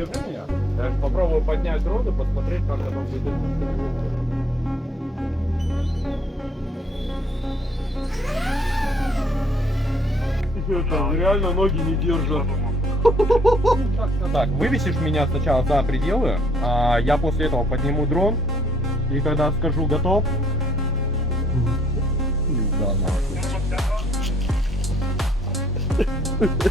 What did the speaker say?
держи меня. Я попробую поднять дрон и посмотреть, как оно будет. Это реально ноги не держат. Так, вывесишь меня сначала за пределы, а я после этого подниму дрон, и когда скажу готов, да, нахуй.